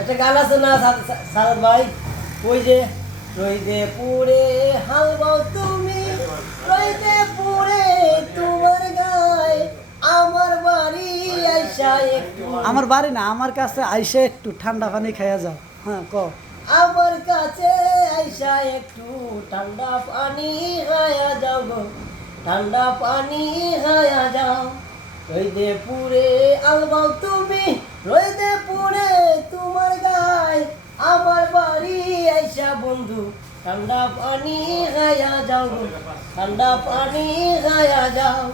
একটা গান আছে না সারদ ভাই, ওই যে রইদে পুরে হালবাও তুমি, রইদে পুরে তোমার গায়ে, আমার বাড়ি আইসা একটু, আমার বাড়ি না, আমার কাছে আইসে একটু ঠান্ডা পানি খাইয়া যাও। হ্যাঁ ক। আমার কাছে আইসা একটু ঠান্ডা পানি খায়া যাও গো, ঠান্ডা পানি খায়া যাও। রইদে পুরে আলবাও তুমি, রইদে পুরে তোমার গায়ে, আমার বাড়ি আইসা বন্ধু ঠান্ডা পানি খায়া যাও গো, ঠান্ডা পানি খায়া যাও।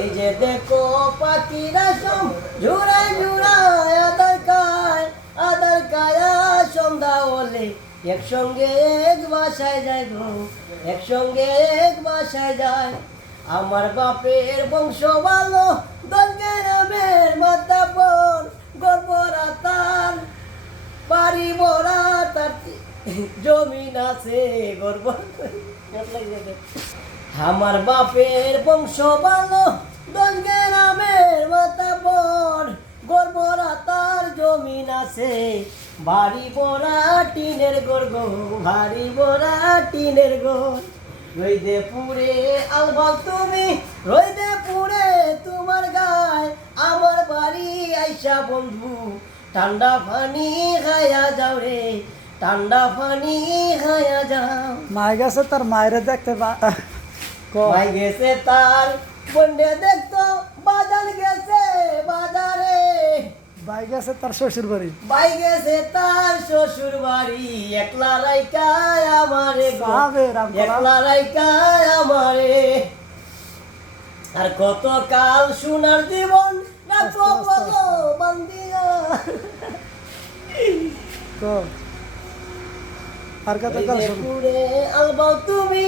এই যে দেখো পাখিরা সব ঝুড়ায় ঝুড়ায় আদার কায়া সন্ধ্যা হলে একসঙ্গে এক বাসায় যায় গো, একসঙ্গে এক বাসায় যায়। আমার বাপের বংশ ভালো, দলকে নামের মাথা পর, গর্বরা তার বাড়ি ভরা, তার জমিন আছে গর্ব। আমার বাপের বংশ ভালো, দলকে নামের মাথা পর, গর্বরা তার জমিন আছে, বাড়ি ভরা টিনের গর্গ, বাড়ি ভরা টিনের ঘর। রইদে পুরে আলবাও তুমি, রইদে পুরে তোমার গায়ে, আমার বাড়ি আইসা বন্ধু ঠান্ডা পানি খায়া যাও রে, ঠান্ডা পানি খায়া যাও। মাই গেছে তার মায়েরে দেখতে ক। ভাই গেছে তার বন্ডে দেখতো, বাজার গেছে বাজারে, ভাই গেছে তার শ্বশুর বাড়ি। ভাই গেছে তার শ্বশুর বাড়ি, একলা রাইকায় আমারে গো, সাবে রাম কলা। একলা রাইকায় আমারে। আর কত কাল সোনার জীবন রাখো বলো বান্দিয়া। ক। আর কত কাল শুন। পুরে আলবাও তুমি,